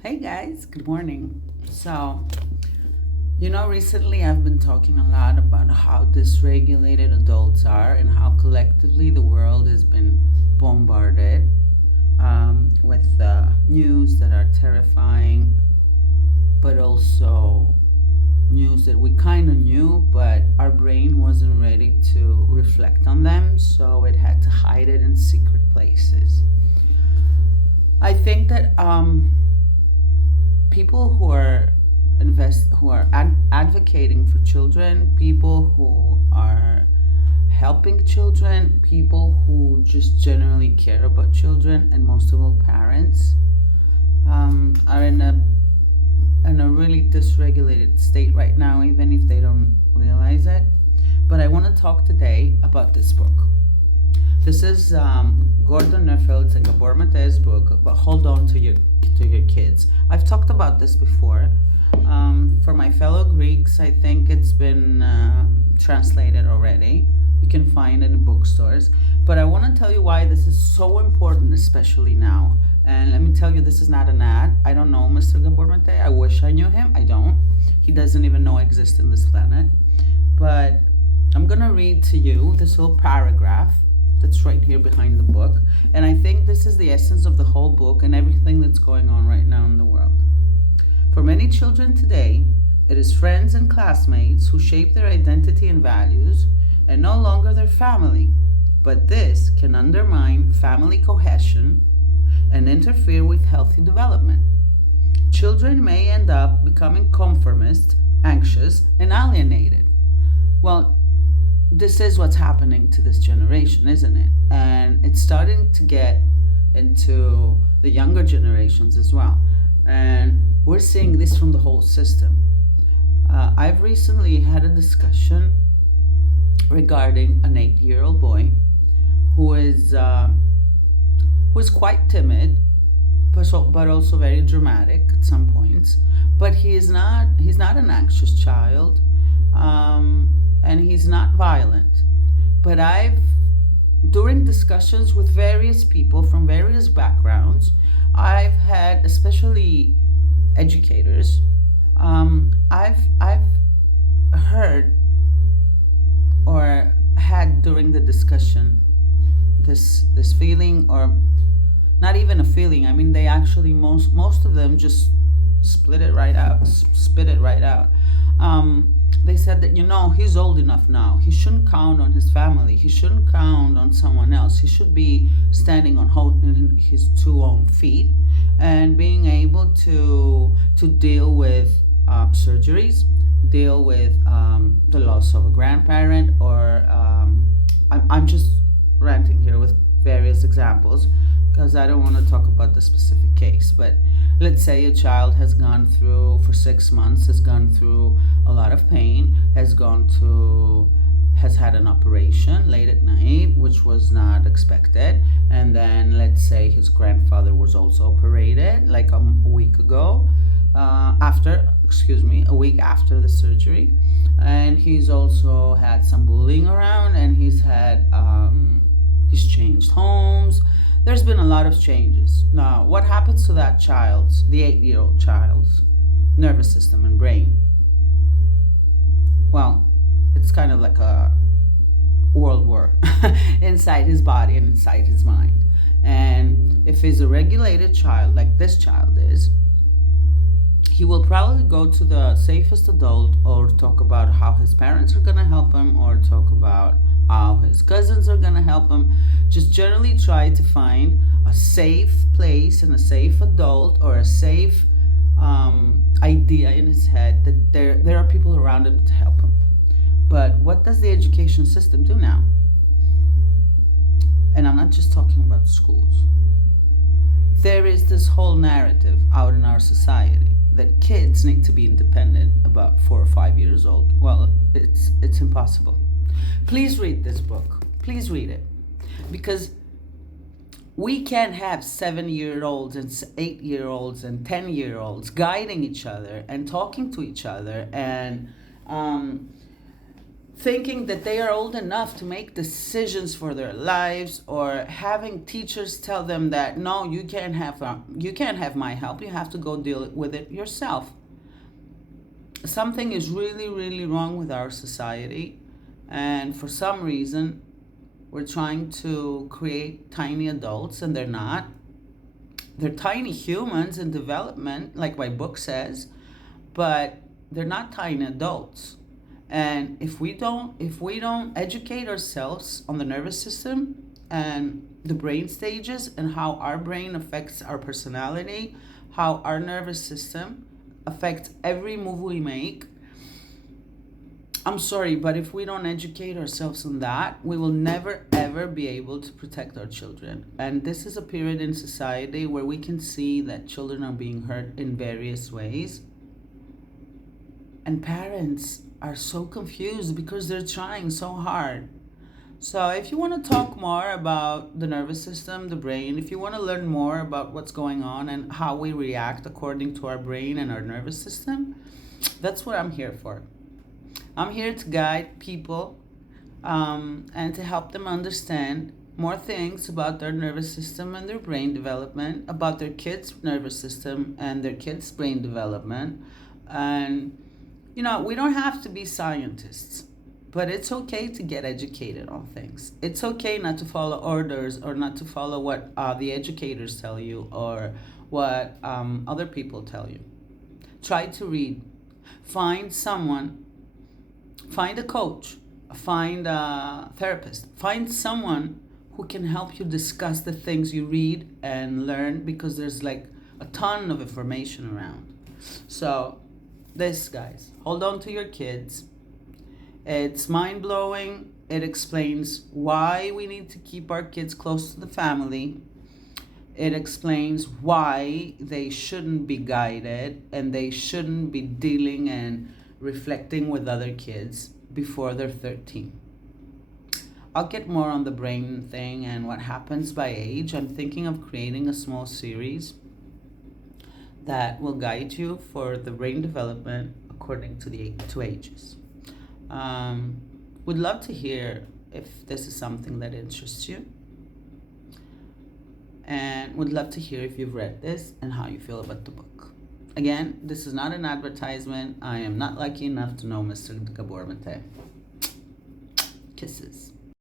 Hey guys, good morning. Recently I've been talking a lot about how dysregulated adults are and how collectively the world has been bombarded with news that are terrifying, but also news that we kind of knew, but our brain wasn't ready to reflect on them, so it had to hide it in secret places. I think that people who are advocating for children, people who are helping children, people who just generally care about children, and most of all parents, are in a really dysregulated state right now, even if they don't realize it. But I want to talk today about this book. This is Gordon Nerfeld's and Gabor Mate's book, but hold on to your kids. I've talked about this before. For my fellow Greeks, I think it's been translated already. You can find it in bookstores. But I want to tell you why this is so important, especially now. And let me tell you, this is not an ad. I don't know Mr. Gabor Mate. I wish I knew him. I don't. He doesn't even know I exist in this planet. But I'm going to read to you this little paragraph that's right here behind the book. And I think this is the essence of the whole book and everything that's going on right now in the world. For many children today, it is friends and classmates who shape their identity and values, and no longer their family. But this can undermine family cohesion and interfere with healthy development. Children may end up becoming conformist, anxious, and alienated. Well, this is what's happening to this generation, isn't it? And it's starting to get into the younger generations as well. And we're seeing this from the whole system. I've recently had a discussion regarding an 8-year-old boy who is quite timid, but also very dramatic at some points. But he's not an anxious child, and he's not violent. But during discussions with various people from various backgrounds, I've had, especially educators, I've heard or had during the discussion this feeling, or not even a feeling. I mean, they actually most of them just split it right out, spit it right out. They said that he's old enough now. He shouldn't count on his family. He shouldn't count on someone else. He should be standing on his two own feet and being able to deal with surgeries, deal with the loss of a grandparent, or I'm just ranting here with various examples because I don't want to talk about the specific case. But let's say a child has gone through, for 6 months, has gone through a lot of pain, has had an operation late at night, which was not expected. And then let's say his grandfather was also operated like a week ago, a week after the surgery. And he's also had some bullying around, and he's changed homes. There's been a lot of changes. Now, what happens to that the 8-year-old child's nervous system and brain? Well, it's kind of like a world war inside his body and inside his mind. And if he's a regulated child, like this child is, he will probably go to the safest adult, or talk about how his parents are going to help him, or talk about how his cousins are going to help him. Just generally try to find a safe place and a safe adult, or a safe idea in his head that there are people around him to help him. But what does the education system do now? And I'm not just talking about schools. There is this whole narrative out in our society that kids need to be independent about 4 or 5 years old. Well, it's impossible. Please read this book. Please read it. Because we can't have 7-year-olds and 8-year-olds and 10-year-olds guiding each other and talking to each other and thinking that they are old enough to make decisions for their lives, or having teachers tell them that no, you can't have my help, you have to go deal with it yourself. Something is really, really wrong with our society, and for some reason we're trying to create tiny adults, and they're not. They're tiny humans in development, like my book says, but they're not tiny adults. And if we don't educate ourselves on the nervous system and the brain stages and how our brain affects our personality, how our nervous system affects every move we make, I'm sorry, but if we don't educate ourselves on that, we will never ever be able to protect our children. And this is a period in society where we can see that children are being hurt in various ways. And parents are so confused because they're trying so hard. So if you want to talk more about the nervous system, the brain, if you want to learn more about what's going on and how we react according to our brain and our nervous system, that's what I'm here for. I'm here to guide people and to help them understand more things about their nervous system and their brain development, about their kids' nervous system and their kids' brain development. And, we don't have to be scientists, but it's okay to get educated on things. It's okay not to follow orders or not to follow what the educators tell you or what other people tell you. Try to read. Find someone. Find a coach, find a therapist, find someone who can help you discuss the things you read and learn, because there's like a ton of information around. So, guys, hold on to your kids. It's mind blowing. It explains why we need to keep our kids close to the family. It explains why they shouldn't be guided and they shouldn't be dealing and reflecting with other kids before they're 13. I'll get more on the brain thing and what happens by age. I'm thinking of creating a small series that will guide you for the brain development according to the two ages. Would love to hear if this is something that interests you, and would love to hear if you've read this and how you feel about the book. Again, this is not an advertisement. I am not lucky enough to know Mr. Gabor Mate. Kisses.